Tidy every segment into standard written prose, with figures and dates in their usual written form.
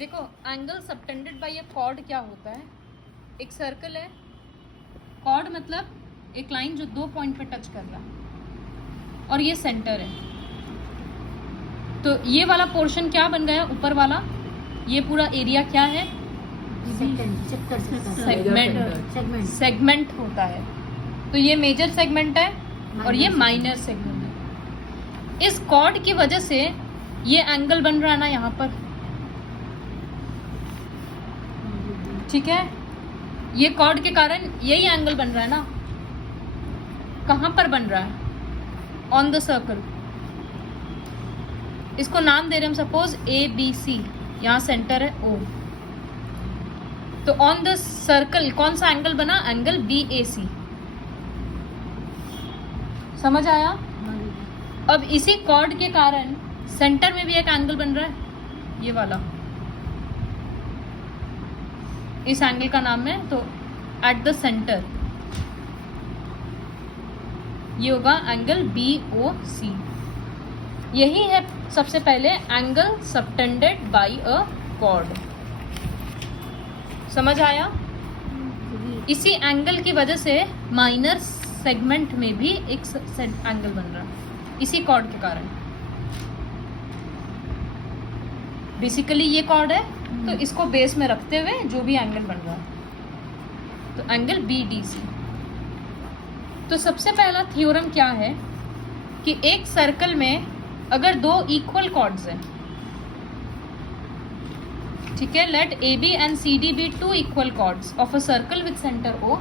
देखो angle subtended by a chord क्या होता है, एक सर्कल है, कॉर्ड मतलब एक लाइन जो दो पॉइंट पे टच कर रहा है और ये सेंटर है। तो ये वाला पोर्शन क्या बन गया, ऊपर वाला ये पूरा एरिया क्या है, सेगमेंट होता है। तो ये मेजर सेगमेंट है और ये माइनर सेगमेंट है। इस कॉर्ड की वजह से ये एंगल बन रहा है ना यहाँ पर, ठीक है, ये कॉर्ड के कारण यही एंगल बन रहा है ना। कहाँ पर बन रहा है, ऑन द सर्कल। इसको नाम दे रहे हम सपोज ABC, यहाँ सेंटर है O। तो ऑन द सर्कल कौन सा एंगल बना, एंगल BAC। समझ आया। अब इसी कॉर्ड के कारण सेंटर में भी एक एंगल बन रहा है, ये वाला, इस एंगल का नाम है, तो एट द सेंटर ये होगा एंगल BOC। यही है सबसे पहले एंगल सबटेंडेड बाय अ कॉर्ड। समझ आया। इसी एंगल की वजह से माइनर सेगमेंट में भी एक एंगल बन रहा है, इसी कॉर्ड के कारण। बेसिकली ये कॉर्ड है, तो इसको बेस में रखते हुए जो भी एंगल बन रहा है, तो एंगल BDC। तो सबसे पहला थ्योरम क्या है कि एक सर्कल में अगर दो इक्वल कॉर्ड्स हैं, ठीक है, let AB and CD be two equal chords of a circle with centre O,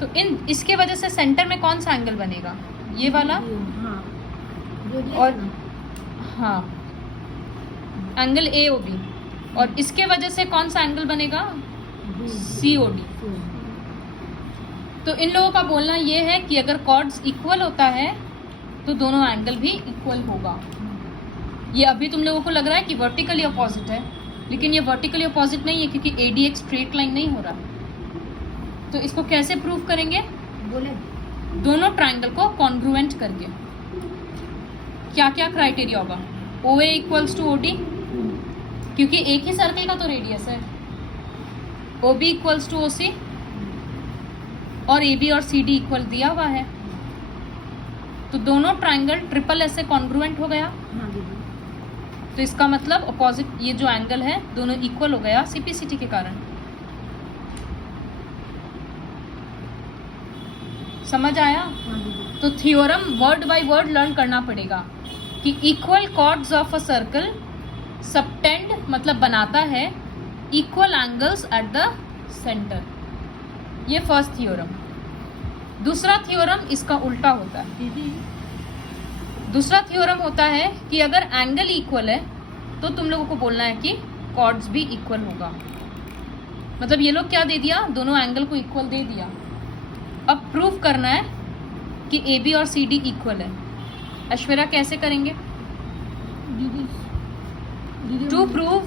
तो इसके वजह से सेंटर में कौन सा एंगल बनेगा, ये वाला, और हाँ एंगल AOB, और इसके वजह से कौन सा एंगल बनेगा, COD। तो इन लोगों का बोलना ये है कि अगर कॉर्ड्स इक्वल होता है तो दोनों एंगल भी इक्वल होगा। ये अभी तुम लोगों को लग रहा है कि वर्टिकली अपोजिट है, लेकिन ये वर्टिकली अपोजिट नहीं है, क्योंकि AD एक स्ट्रेट लाइन नहीं हो रहा। तो इसको कैसे प्रूव करेंगे, बोले दोनों ट्राइंगल को कॉन्ग्रुएंट करके। क्या क्या क्राइटेरिया होगा, OA इक्वल्स टू OD, क्योंकि एक ही सर्कल का तो रेडियस है, OB इक्वल्स टू OC, और AB और CD इक्वल दिया हुआ है, तो दोनों ट्राइंगल ट्रिपल ऐसे कॉन्ग्रुएंट हो गया। तो इसका मतलब अपोजिट ये जो एंगल है दोनों इक्वल हो गया CPCT के कारण। समझ आया। तो theorem word by word learn करना पड़ेगा कि equal chords of a circle subtend मतलब बनाता है equal angles at the centre. ये फर्स्ट थ्योरम। दूसरा थ्योरम इसका उल्टा होता है। दूसरा थ्योरम होता है कि अगर एंगल इक्वल है तो तुम लोगों को बोलना है कि कॉर्ड्स भी इक्वल होगा। मतलब ये लोग क्या दे दिया, दोनों एंगल को इक्वल दे दिया। अब प्रूव करना है कि AB और CD इक्वल है। ऐश्वर्या कैसे करेंगे, to prove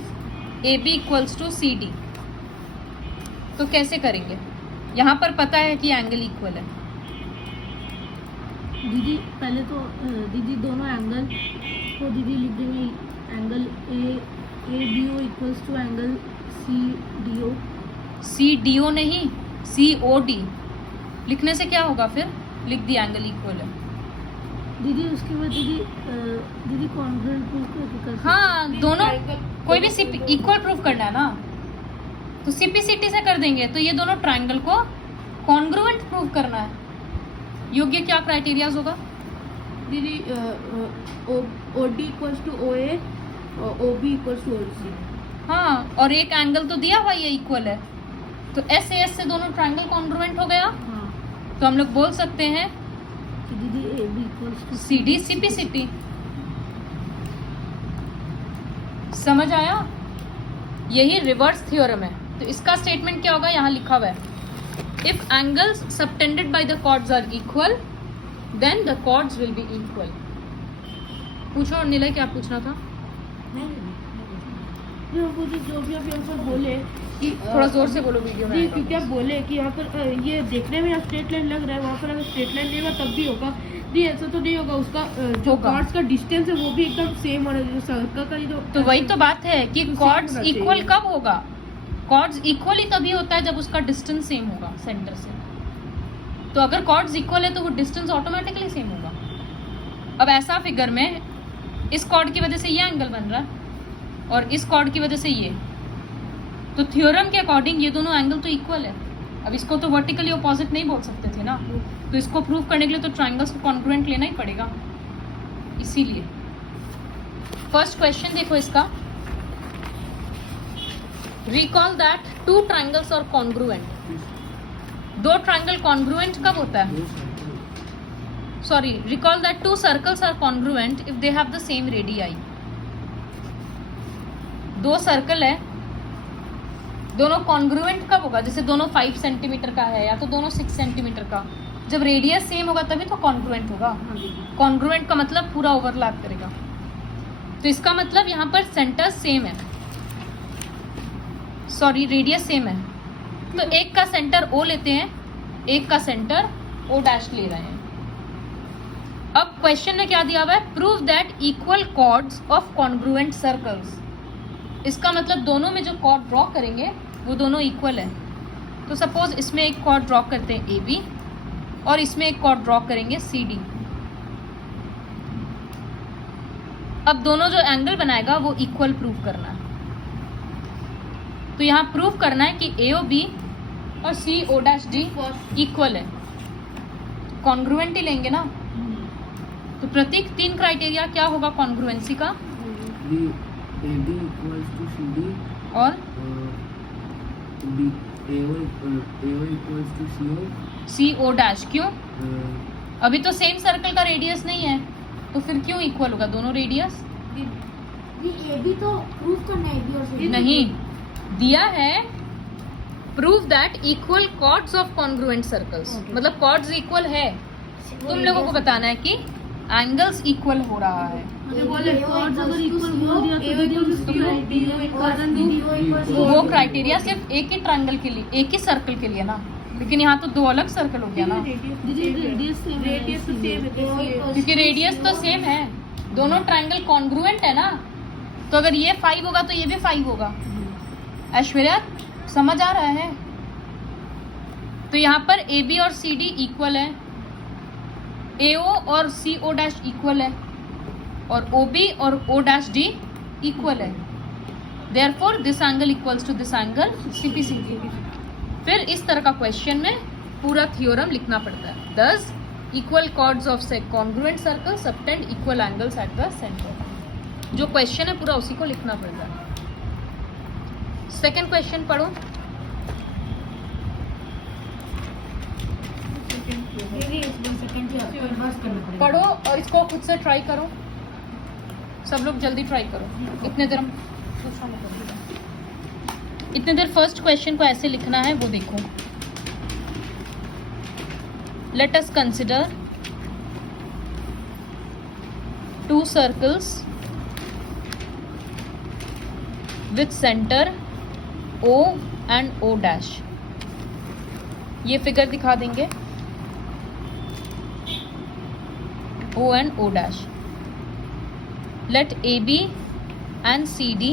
AB equals to CD, तो कैसे करेंगे। यहाँ पर पता है कि एंगल इक्वल है। दीदी पहले तो दीदी दोनों एंगल को दीदी लिख देंगे, angle ABO equals to angle CDO। CDO नहीं, COD लिखने से क्या होगा, फिर लिख दिया एंगल इक्वल है। दीदी उसके बाद दीदी कॉन्ग्रुएंट प्रूफ कर, हाँ दोनों कोई भी इक्वल प्रूफ करना है ना, तो CPCT से कर देंगे। तो ये दोनों ट्राइंगल को कॉन्ग्रुएंट प्रूव करना है। योग्य क्या क्राइटेरियाज होगा दीदी, OD इक्वल्स टू OA और OB इक्वल्स टू OC। हाँ, और एक एंगल तो दिया हुआ ये इक्वल है, तो SAS से दोनों ट्राइंगल कॉन्ग्रुएंट हो गया। हाँ, तो हम लोग बोल सकते हैं कि दीदी AB equals to CD CPCT। समझ आया। यही रिवर्स थ्योरम है। तो इसका स्टेटमेंट क्या होगा, यहाँ लिखा हुआ है, if angles subtended by the chords are equal then the chords will be equal. पूछो और निलय क्या पूछना था। वो जो भी आप यहाँ पर बोले कि थोड़ा जोर से बोलो, वीडियो में जी, आएगा। क्योंकि आप बोले कि यहाँ पर ये देखने में स्ट्रेट लाइन लग रहा है, वहाँ पर अगर स्ट्रेट लाइन नहीं होगा तब भी होगा। नहीं, ऐसा तो नहीं होगा, उसका जो होगा। कॉर्ड्स का डिस्टेंस है वो भी एकदम सेम होना चाहिए, सर्कल का जो तो वही तो बात है कि सेम कॉर्ड्स होना इक्वल चाहिए। कब होगा? कॉर्ड्स इक्वल ही तभी होता है जब उसका डिस्टेंस सेम होगा सेंटर से। तो अगर कॉर्ड्स इक्वल है तो वो डिस्टेंस ऑटोमेटिकली सेम होगा। अब ऐसा फिगर में इस कॉर्ड की वजह से ये एंगल बन रहा है और इस कॉर्ड की वजह से ये, तो थ्योरम के अकॉर्डिंग ये दोनों एंगल तो इक्वल है। अब इसको तो वर्टिकली अपोजिट नहीं बोल सकते थे ना, तो इसको प्रूव करने के लिए तो ट्राइंगल्स को कॉन्ग्रुएंट लेना ही पड़ेगा। इसीलिए फर्स्ट क्वेश्चन देखो इसका, recall that two triangles are congruent. दो ट्राइंगल कॉन्ग्रुएंट कब होता है? Sorry, recall that two circles are congruent if they have the same radii. दो सर्कल है, दोनों कॉन्ग्रुएंट कब होगा? जैसे दोनों 5 सेंटीमीटर का है या तो दोनों 6 सेंटीमीटर का, जब रेडियस सेम होगा तभी तो कॉन्ग्रुएंट होगा। कॉन्ग्रुएंट का मतलब पूरा ओवरलैप करेगा। तो इसका मतलब यहाँ पर सेंटर सेम है, सॉरी रेडियस सेम है। तो एक का सेंटर O लेते हैं, एक का सेंटर O डैश ले रहे हैं। अब क्वेश्चन में क्या दिया हुआ है? Prove that equal chords of congruent circles. इसका मतलब दोनों में जो कॉर्ड ड्रॉ करेंगे वो दोनों इक्वल है। तो सपोज इसमें एक कॉर्ड ड्रॉ करते हैं AB और इसमें एक कॉर्ड ड्रॉ करेंगे CD। अब दोनों जो एंगल बनाएगा वो इक्वल प्रूव करना है। तो यहाँ प्रूव करना है कि AOB और CO'D इक्वल है, कॉन्ग्रुएंट ही लेंगे ना। तो प्रतीक 3 क्राइटेरिया क्या होगा कॉन्ग्रुएंसी का? AB equals to CD और AO equals to CO. CO'। क्यों? अभी तो सेम सर्कल का रेडियस नहीं है, तो फिर क्यों इक्वल होगा दोनों रेडियस? ये भी तो प्रूफ करना है, भी और CD नहीं दिया है, prove that equal chords of congruent circles. मतलब कॉर्ड्स इक्वल है, तुम लोगों को बताना है कि एंगल्स इक्वल हो रहा है। बोले कॉर्ड्स अगर इक्वल बोल दिया तो वो क्राइटेरिया सिर्फ एक ही ट्रायंगल के लिए, एक ही सर्कल के लिए ना, लेकिन यहाँ तो दो अलग सर्कल हो गया ना, रेडियस तो सेम है, क्योंकि रेडियस तो सेम है, दोनों ट्रायंगल कॉन्ग्रुएंट है ना। तो अगर ये 5 होगा तो ये भी 5 होगा। ऐश्वर्या समझ आ रहा है? तो यहाँ पर AB और CD इक्वल है, AO और CO' इक्वल है, और OB और O'D इक्वल है। Therefore this angle equals to this angle CPCD। फिर इस तरह का क्वेश्चन में पूरा थ्योरम लिखना पड़ता है। Thus equal chords of congruent circle subtend equal angles at the centre. जो क्वेश्चन है पूरा उसी को लिखना पड़ता है। सेकेंड क्वेश्चन पढ़ो। पढ़ो और इसको खुद से ट्राई करो, सब लोग जल्दी ट्राई करो। इतने देर फर्स्ट क्वेश्चन को ऐसे लिखना है, वो देखो। Let us consider 2 circles with centre O and O'। ये फिगर दिखा देंगे, O and O'। Let AB and CD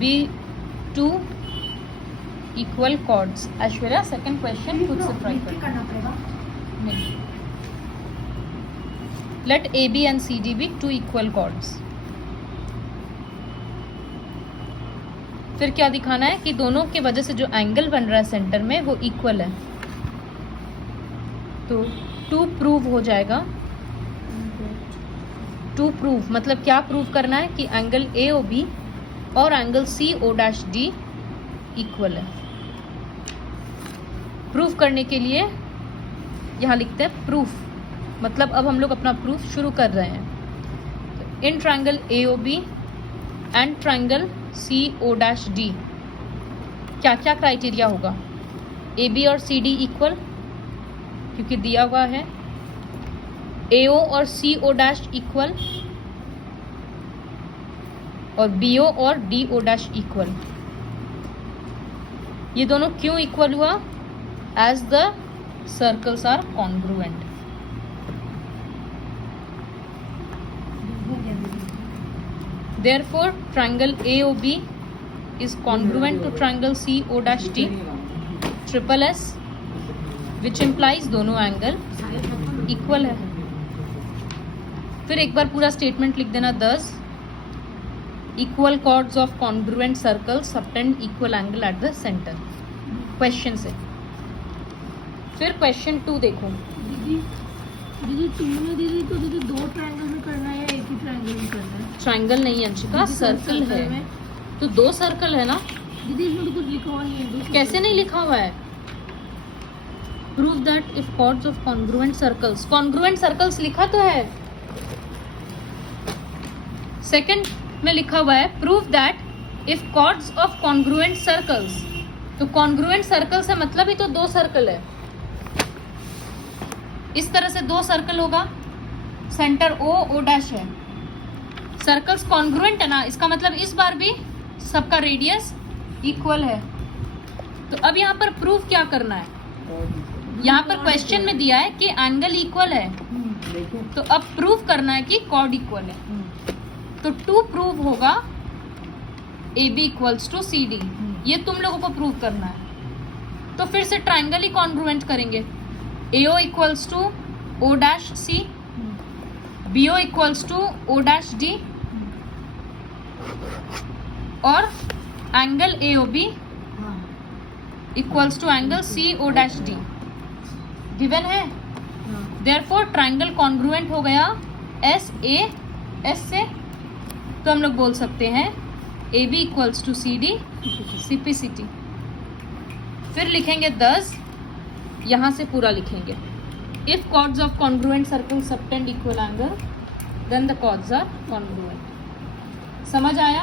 be 2 equal chords। Aishwarya second question खुद से ट्राई करो। नहीं, let AB and CD be 2 equal chords। फिर क्या दिखाना है कि दोनों के वजह से जो एंगल बन रहा है सेंटर में वो इक्वल है। तो 2 प्रूव हो जाएगा। 2 प्रूव मतलब क्या प्रूव करना है कि एंगल AOB और एंगल CO'D इक्वल है। प्रूफ करने के लिए यहाँ लिखते हैं प्रूफ, मतलब अब हम लोग अपना प्रूफ शुरू कर रहे हैं। In triangle AOB and triangle CO'D क्या क्या क्राइटेरिया होगा? AB और CD इक्वल, क्योंकि दिया हुआ है। AO और CO' इक्वल, और BO और DO डैश इक्वल। ये दोनों क्यों इक्वल हुआ? As the circles are congruent. Therefore, triangle AOB is congruent to triangle CO'D triple S, which implies दोनों एंगल इक्वल है। फिर एक बार पूरा स्टेटमेंट लिख देना। thus equal chords of congruent circle subtend equal angle at the centre. Question से फिर क्वेश्चन 2 देखो। दीदी 2 में दीदी तो दीदी 2 ट्रायंगल में करना है या एक ही ट्रायंगल में करना है? ट्रायंगल नहीं अंशिका, दीदी, सर्कल है। में तो 2 सर्कल है ना। दीदी इसमें तो कुछ लिखा हुआ नहीं है। कैसे नहीं लिखा हुआ है? Prove that if chords of congruent circles लिखा तो है। सेकंड में लिखा हुआ है prove that if chords of congruent circles. तो कॉन्ग्रुएंट सर्कल से मतलब ही तो 2 सर्कल है। इस तरह से 2 सर्कल होगा, सेंटर O डैश है, सर्कल्स कॉन्ग्रुएंट है ना, इसका मतलब इस बार भी सबका रेडियस इक्वल है। तो अब यहाँ पर प्रूफ क्या करना है? यहाँ पर क्वेश्चन में दिया है कि एंगल इक्वल है, तो अब प्रूफ करना है कि कॉर्ड इक्वल है। तो 2 प्रूव होगा AB इक्वल्स टू CD, ये तुम लोगों को प्रूव करना है। तो फिर से ट्राइंगल ही कॉन्ग्रुएंट करेंगे। AO equals to O dash C, BO equals to O dash D और angle AOB equals to angle CO dash D given है। देयरफॉर ट्राइंगल कॉन्ग्रुएंट हो गया SAS से। तो हम लोग बोल सकते हैं AB equals to CD CPCT। फिर लिखेंगे 10, यहाँ से पूरा लिखेंगे। If chords of congruent circle subtend equal angle then the chords are congruent. समझ आया?